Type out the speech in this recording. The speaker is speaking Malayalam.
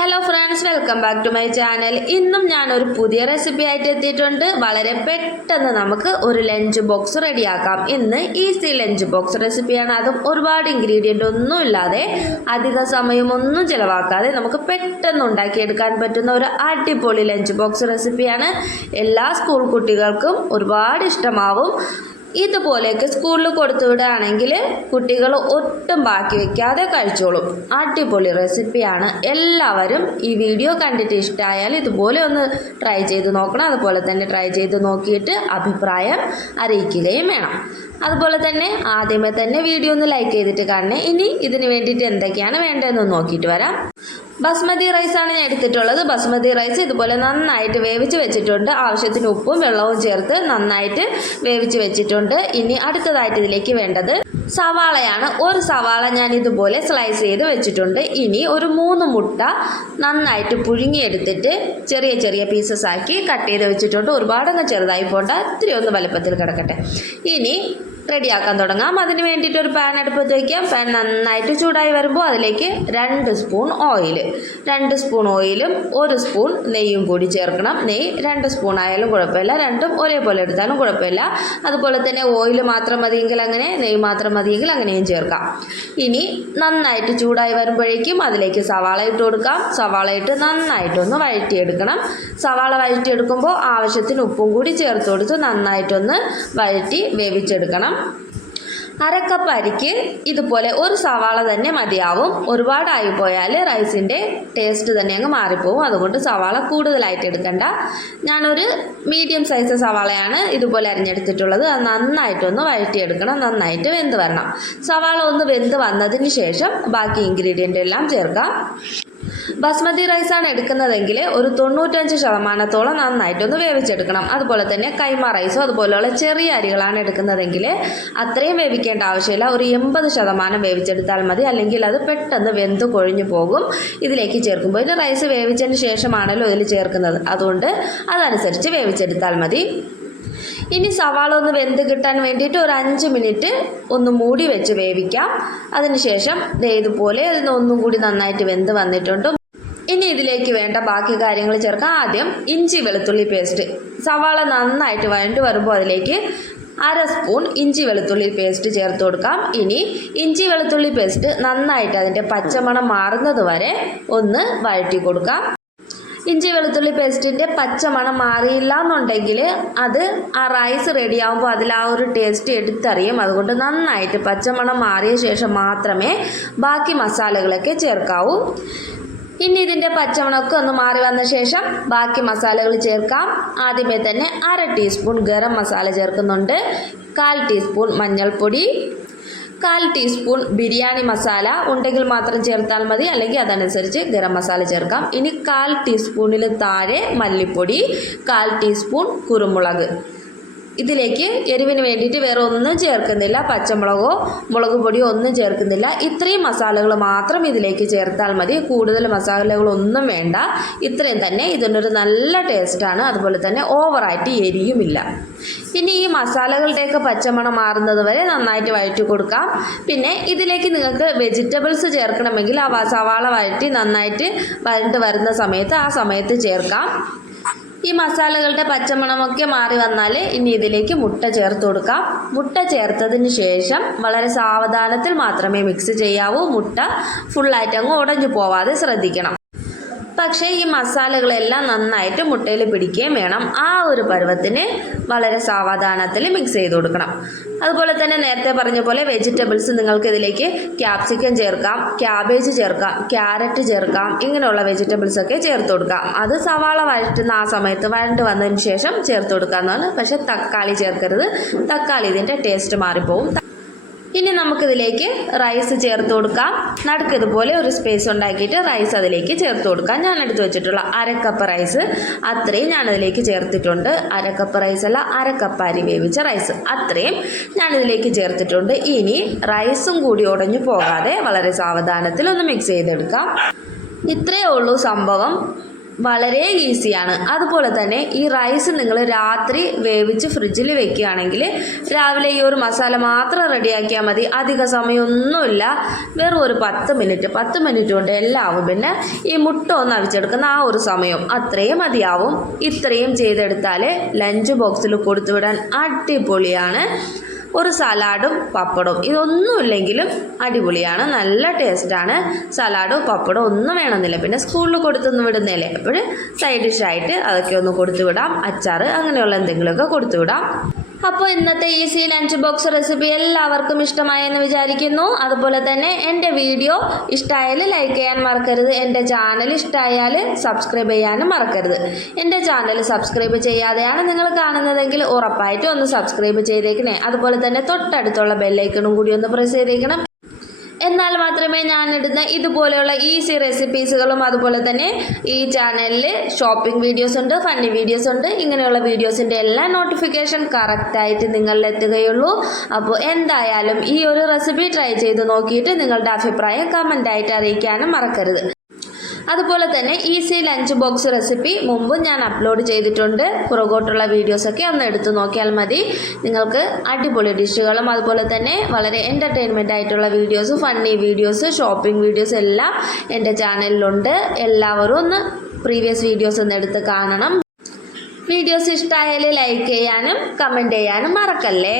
Hello friends welcome back to my channel ഇന്നും ഞാൻ ഒരു പുതിയ റെസിപ്പി ആയിട്ട് എത്തിയിട്ടുണ്ട്. വളരെ പെട്ടെന്ന് നമുക്ക് ഒരു ലഞ്ച് ബോക്സ് റെഡിയാക്കാം ഇന്ന് ഈസി ലഞ്ച് ബോക്സ് റെസിപ്പിയാണ് അതും ഒരുപാട് ഇൻഗ്രീഡിയന്റ് ഒന്നും ഇല്ലാതെ അധിക സമയമൊന്നും ചിലവാക്കാതെ നമുക്ക് പെട്ടെന്ന് ഉണ്ടാക്കിയെടുക്കാൻ പറ്റുന്ന ഒരു അടിപൊളി ലഞ്ച് ബോക്സ് റെസിപ്പിയാണ് എല്ലാ സ്കൂൾ കുട്ടികൾക്കും ഒരുപാട് ഇഷ്ടമാവും. ഇതുപോലെയൊക്കെ സ്കൂളിൽ കൊടുത്തു വിടുകയാണെങ്കിൽ കുട്ടികൾ ഒട്ടും ബാക്കി വയ്ക്കാതെ കഴിച്ചോളും. അടിപൊളി റെസിപ്പിയാണ് എല്ലാവരും ഈ വീഡിയോ കണ്ടിട്ട് ഇഷ്ടമായാൽ ഇതുപോലെ ഒന്ന് ട്രൈ ചെയ്ത് നോക്കണം. അതുപോലെ തന്നെ ട്രൈ ചെയ്ത് നോക്കിയിട്ട് അഭിപ്രായം അറിയിക്കുകയും വേണം. അതുപോലെ തന്നെ ആദ്യമേ തന്നെ വീഡിയോ ഒന്ന് ലൈക്ക് ചെയ്തിട്ട് കാണണേ. ഇനി ഇതിന് വേണ്ടിയിട്ട് എന്തൊക്കെയാണ് വേണ്ടതെന്ന് നോക്കിയിട്ട് വരാം. ബസ്മതി റൈസാണ് ഞാൻ എടുത്തിട്ടുള്ളത്. ബസ്മതി റൈസ് ഇതുപോലെ നന്നായിട്ട് വേവിച്ച് വെച്ചിട്ടുണ്ട്. ആവശ്യത്തിന് ഉപ്പും വെള്ളവും ചേർത്ത് നന്നായിട്ട് വേവിച്ച് വെച്ചിട്ടുണ്ട്. ഇനി അടുത്തതായിട്ട് ഇതിലേക്ക് വേണ്ടത് സവാളയാണ്. ഒരു സവാള ഞാൻ ഇതുപോലെ സ്ലൈസ് ചെയ്ത് വെച്ചിട്ടുണ്ട്. ഇനി ഒരു മൂന്ന് മുട്ട നന്നായിട്ട് പുഴുങ്ങിയെടുത്തിട്ട് ചെറിയ ചെറിയ പീസസ് ആക്കി കട്ട് ചെയ്ത് വെച്ചിട്ടുണ്ട്. ഒരുപാടങ്ങ് ചെറുതായി പോണ്ട. ഇത്തിരി ഒന്ന് വലുപ്പത്തിൽ കിടക്കട്ടെ. ഇനി റെഡിയാക്കാൻ തുടങ്ങാം. അതിന് വേണ്ടിയിട്ട് ഒരു പാൻ അടുപ്പത്ത് വയ്ക്കാം പാൻ നന്നായിട്ട് ചൂടായി വരുമ്പോൾ അതിലേക്ക് രണ്ട് സ്പൂൺ ഓയിൽ രണ്ട് സ്പൂൺ ഓയിലും ഒരു സ്പൂൺ നെയ്യും കൂടി ചേർക്കണം. നെയ്യ് രണ്ട് സ്പൂൺ ആയാലും കുഴപ്പമില്ല. രണ്ടും ഒരേപോലെ എടുത്താലും കുഴപ്പമില്ല. അതുപോലെ തന്നെ ഓയിൽ മാത്രം മതിയെങ്കിൽ അങ്ങനെ നെയ്യ് മാത്രം മതിയെങ്കിൽ അങ്ങനെയും ചേർക്കാം. ഇനി നന്നായിട്ട് ചൂടായി വരുമ്പോഴേക്കും അതിലേക്ക് സവാള ഇട്ട് കൊടുക്കാം. സവാള ഇട്ട് നന്നായിട്ടൊന്ന് വഴറ്റിയെടുക്കണം. സവാള വഴറ്റിയെടുക്കുമ്പോൾ ആവശ്യത്തിന് ഉപ്പും കൂടി ചേർത്ത് കൊടുത്ത് നന്നായിട്ടൊന്ന് വഴറ്റി വേവിച്ചെടുക്കണം. അരക്കപ്പ് അരിക്ക് ഇതുപോലെ ഒരു സവാള തന്നെ മതിയാവും. ഒരുപാടായി പോയാൽ റൈസിന്റെ ടേസ്റ്റ് തന്നെ അങ്ങ് മാറിപ്പോവും. അതുകൊണ്ട് സവാള കൂടുതലായിട്ട് എടുക്കണ്ട. ഞാനൊരു മീഡിയം സൈസ് സവാളയാണ് ഇതുപോലെ അരിഞ്ഞെടുത്തിട്ടുള്ളത്. അത് നന്നായിട്ടൊന്ന് വഴറ്റിയെടുക്കണം. നന്നായിട്ട് വെന്ത് വരണം. സവാള ഒന്ന് വെന്ത് വന്നതിന് ശേഷം ബാക്കി ഇൻഗ്രീഡിയന്റ് എല്ലാം ചേർക്കാം. ബസ്മതി റൈസാണ് എടുക്കുന്നതെങ്കിൽ ഒരു തൊണ്ണൂറ്റഞ്ച് ശതമാനത്തോളം നന്നായിട്ടൊന്ന് വേവിച്ചെടുക്കണം. അതുപോലെ തന്നെ കൈമ റൈസോ അതുപോലെയുള്ള ചെറിയ അരികളാണ് എടുക്കുന്നതെങ്കിൽ അത്രയും വേവിക്കേണ്ട ആവശ്യമില്ല. ഒരു എൺപത് ശതമാനം വേവിച്ചെടുത്താൽ മതി. അല്ലെങ്കിൽ അത് പെട്ടെന്ന് വെന്ത് കൊഴിഞ്ഞു പോകും. ഇതിലേക്ക് ചേർക്കുമ്പോൾ ഇത് റൈസ് വേവിച്ചതിന് ശേഷമാണല്ലോ ഇതിൽ ചേർക്കുന്നത്. അതുകൊണ്ട് അതനുസരിച്ച് വേവിച്ചെടുത്താൽ മതി. ഇനി സവാള ഒന്ന് വെന്ത് കിട്ടാൻ വേണ്ടിയിട്ട് ഒരു അഞ്ച് മിനിറ്റ് ഒന്ന് മൂടി വെച്ച് വേവിക്കാം. അതിനുശേഷം ഇതുപോലെ ഒന്നും കൂടി നന്നായിട്ട് വെന്ത് വന്നിട്ടുണ്ട്. ഇനി ഇതിലേക്ക് വേണ്ട ബാക്കി കാര്യങ്ങൾ ചേർക്കാം. ആദ്യം ഇഞ്ചി വെളുത്തുള്ളി പേസ്റ്റ്. സവാള നന്നായിട്ട് വഴണ്ട് വരുമ്പോൾ അതിലേക്ക് അര സ്പൂൺ ഇഞ്ചി വെളുത്തുള്ളി പേസ്റ്റ് ചേർത്ത് കൊടുക്കാം. ഇനി ഇഞ്ചി വെളുത്തുള്ളി പേസ്റ്റ് നന്നായിട്ട് അതിന്റെ പച്ചമണം മാറുന്നത് വരെ ഒന്ന് വഴറ്റി കൊടുക്കാം. ഇഞ്ചി വെളുത്തുള്ളി പേസ്റ്റിന്റെ പച്ചമണം മാറിയില്ല എന്നുണ്ടെങ്കിൽ അത് ആ റൈസ് റെഡിയാകുമ്പോൾ അതിൽ ആ ഒരു ടേസ്റ്റ് എടുത്തറിയും. അതുകൊണ്ട് നന്നായിട്ട് പച്ചമണം മാറിയ ശേഷം മാത്രമേ ബാക്കി മസാലകളൊക്കെ ചേർക്കാവൂ. ഇനി ഇതിന്റെ പച്ചമണമൊക്കെ ഒന്ന് മാറി വന്ന ശേഷം ബാക്കി മസാലകൾ ചേർക്കാം. ആദ്യമേ തന്നെ അര ടീസ്പൂൺ ഗരം മസാല ചേർക്കുന്നുണ്ട്. കാൽ ടീസ്പൂൺ മഞ്ഞൾപ്പൊടി കാൽ ടീസ്പൂൺ ബിരിയാണി മസാല ഉണ്ടെങ്കിൽ മാത്രം ചേർത്താൽ മതി അല്ലെങ്കിൽ അതനുസരിച്ച് ഗരം മസാല ചേർക്കാം. ഇനി കാൽ ടീസ്പൂണിൽ താഴെ മല്ലിപ്പൊടി കാൽ ടീസ്പൂൺ കുരുമുളക്. ഇതിലേക്ക് എരിവിന് വേണ്ടിയിട്ട് വേറെ ഒന്നും ചേർക്കുന്നില്ല പച്ചമുളകോ മുളക് പൊടിയോ ഒന്നും ചേർക്കുന്നില്ല. ഇത്രയും മസാലകൾ മാത്രം ഇതിലേക്ക് ചേർത്താൽ മതി. കൂടുതൽ മസാലകളൊന്നും വേണ്ട. ഇത്രയും തന്നെ ഇതിനൊരു നല്ല ടേസ്റ്റാണ് അതുപോലെ തന്നെ ഓവറായിട്ട് എരിയുമില്ല. ഇനി ഈ മസാലകളുടെയൊക്കെ പച്ചമണം മാറുന്നത് വരെ നന്നായിട്ട് വഴറ്റി കൊടുക്കാം. പിന്നെ ഇതിലേക്ക് നിങ്ങൾക്ക് വെജിറ്റബിൾസ് ചേർക്കണമെങ്കിൽ ആ സവാള വഴറ്റി നന്നായിട്ട് വരണ്ട് വരുന്ന സമയത്ത് ആ സമയത്ത് ചേർക്കാം. ഈ മസാലകളുടെ പച്ചമണമൊക്കെ മാറി വന്നാൽ ഇനി ഇതിലേക്ക് മുട്ട ചേർത്ത് കൊടുക്കാം. മുട്ട ചേർത്തതിന് ശേഷം വളരെ സാവധാനത്തിൽ മാത്രമേ മിക്സ് ചെയ്യാവൂ. മുട്ട ഫുള്ളായിട്ട് അങ്ങ് ഉടഞ്ഞു പോവാതെ ശ്രദ്ധിക്കണം. പക്ഷേ ഈ മസാലകളെല്ലാം നന്നായിട്ട് മുട്ടയിൽ പിടിക്കുകയും വേണം. ആ ഒരു പരുവത്തിന് വളരെ സാവധാനത്തിൽ മിക്സ് ചെയ്ത് കൊടുക്കണം. അതുപോലെ തന്നെ നേരത്തെ പറഞ്ഞ പോലെ വെജിറ്റബിൾസ് നിങ്ങൾക്ക് ഇതിലേക്ക് ക്യാപ്സിക്കൻ ചേർക്കാം ക്യാബേജ് ചേർക്കാം ക്യാരറ്റ് ചേർക്കാം ഇങ്ങനെയുള്ള വെജിറ്റബിൾസ് ഒക്കെ ചേർത്ത് കൊടുക്കാം. അത് സവാള വഴറ്റുന്ന ആ സമയത്ത് വഴണ്ട് വന്നതിന് ശേഷം ചേർത്ത് കൊടുക്കാമെന്നാണ് പക്ഷേ തക്കാളി ചേർക്കരുത്. തക്കാളി ഇതിന്റെ ടേസ്റ്റ് മാറിപ്പോവും. ഇനി നമുക്കിതിലേക്ക് റൈസ് ചേർത്ത് കൊടുക്കാം. നടുക്ക് ഇതുപോലെ ഒരു സ്പേസ് ഉണ്ടാക്കിയിട്ട് റൈസ് അതിലേക്ക് ചേർത്ത് കൊടുക്കാം. ഞാൻ എടുത്ത് വെച്ചിട്ടുള്ള അരക്കപ്പ് റൈസ് അത്രയും ഞാനതിലേക്ക് ചേർത്തിട്ടുണ്ട്. അരക്കപ്പ് റൈസ് അല്ല അരക്കപ്പ് അരി വേവിച്ച റൈസ് അത്രയും ഞാനിതിലേക്ക് ചേർത്തിട്ടുണ്ട്. ഇനി റൈസും കൂടി ഉടഞ്ഞു പോകാതെ വളരെ സാവധാനത്തിൽ ഒന്ന് മിക്സ് ചെയ്തെടുക്കാം. ഇത്രയേ ഉള്ളൂ സംഭവം. വളരെ ഈസിയാണ്. അതുപോലെ തന്നെ ഈ റൈസ് നിങ്ങൾ രാത്രി വേവിച്ച് ഫ്രിഡ്ജിൽ വെക്കുകയാണെങ്കിൽ രാവിലെ ഈ ഒരു മസാല മാത്രം റെഡിയാക്കിയാൽ മതി. അധിക സമയമൊന്നുമില്ല. വെറും ഒരു പത്ത് മിനിറ്റ്. പത്ത് മിനിറ്റ് കൊണ്ട് എല്ലാം പിന്നെ ഈ മുട്ട ഒന്ന് അവിച്ചെടുക്കുന്ന ആ ഒരു സമയം അത്രയും മതിയാവും. ഇത്രയും ചെയ്തെടുത്താൽ ലഞ്ച് ബോക്സിൽ കൊടുത്തുവിടാൻ അടിപൊളിയാണ്. ഒരു സലാഡും പപ്പടവും. ഇതൊന്നുമില്ലെങ്കിലും അടിപൊളിയാണ്. നല്ല ടേസ്റ്റാണ്. സലാഡും പപ്പടവും ഒന്നും വേണമെന്നില്ല. പിന്നെ സ്കൂളിൽ കൊടുത്തൊന്നും വിടുന്നില്ലേ. അപ്പോൾ സൈഡ് ഡിഷായിട്ട് അതൊക്കെ ഒന്ന് കൊടുത്തു വിടാം. അച്ചാർ അങ്ങനെയുള്ള എന്തെങ്കിലുമൊക്കെ കൊടുത്തു വിടാം. അപ്പോൾ ഇന്നത്തെ ഈസി ലഞ്ച് ബോക്സ് റെസിപ്പി എല്ലാവർക്കും ഇഷ്ടമായെന്ന് വിചാരിക്കുന്നു. അതുപോലെ തന്നെ എന്റെ വീഡിയോ ഇഷ്ടമായാൽ ലൈക്ക് ചെയ്യാൻ മറക്കരുത്. എന്റെ ചാനൽ ഇഷ്ടമായാൽ സബ്സ്ക്രൈബ് ചെയ്യാനും മറക്കരുത്. എന്റെ ചാനൽ സബ്സ്ക്രൈബ് ചെയ്യാതെയാണ് നിങ്ങൾ കാണുന്നതെങ്കിൽ ഉറപ്പായിട്ടും ഒന്ന് സബ്സ്ക്രൈബ് ചെയ്തേക്കണേ. അതുപോലെ തന്നെ തൊട്ടടുത്തുള്ള ബെല്ലൈക്കണും കൂടി ഒന്ന് പ്രസ് ചെയ്തേക്കണം. എന്നാൽ മാത്രമേ ഞാൻ ഇടുന്ന ഇതുപോലെയുള്ള ഈസി റെസിപ്പീസുകളും അതുപോലെ തന്നെ ഈ ചാനലിൽ ഷോപ്പിംഗ് വീഡിയോസ് ഉണ്ട് ഫണ്ണി വീഡിയോസ് ഉണ്ട്. ഇങ്ങനെയുള്ള വീഡിയോസിന്റെ എല്ലാ നോട്ടിഫിക്കേഷൻ കറക്റ്റായിട്ട് നിങ്ങളിൽ എത്തുകയുള്ളൂ. അപ്പോൾ എന്തായാലും ഈ ഒരു റെസിപ്പി ട്രൈ ചെയ്ത് നോക്കിയിട്ട് നിങ്ങളുടെ അഭിപ്രായം കമന്റായിട്ട് അറിയിക്കാനും മറക്കരുത്. അതുപോലെ തന്നെ ഈസി ലഞ്ച് ബോക്സ് റെസിപ്പി മുമ്പും ഞാൻ അപ്ലോഡ് ചെയ്തിട്ടുണ്ട്. പുറകോട്ടുള്ള വീഡിയോസൊക്കെ ഒന്ന് എടുത്തു നോക്കിയാൽ മതി. നിങ്ങൾക്ക് അടിപൊളി ഡിഷുകളും അതുപോലെ തന്നെ വളരെ എന്റർടൈൻമെന്റ് ആയിട്ടുള്ള videos funny videos shopping videos എല്ലാം എന്റെ ചാനലിലുണ്ട്. എല്ലാവരും ഒന്ന് പ്രീവിയസ് വീഡിയോസ് ഒന്ന് എടുത്ത് കാണണം. വീഡിയോസ് ഇഷ്ടമായാൽ ലൈക്ക് ചെയ്യാനും കമന്റ് ചെയ്യാനും മറക്കല്ലേ?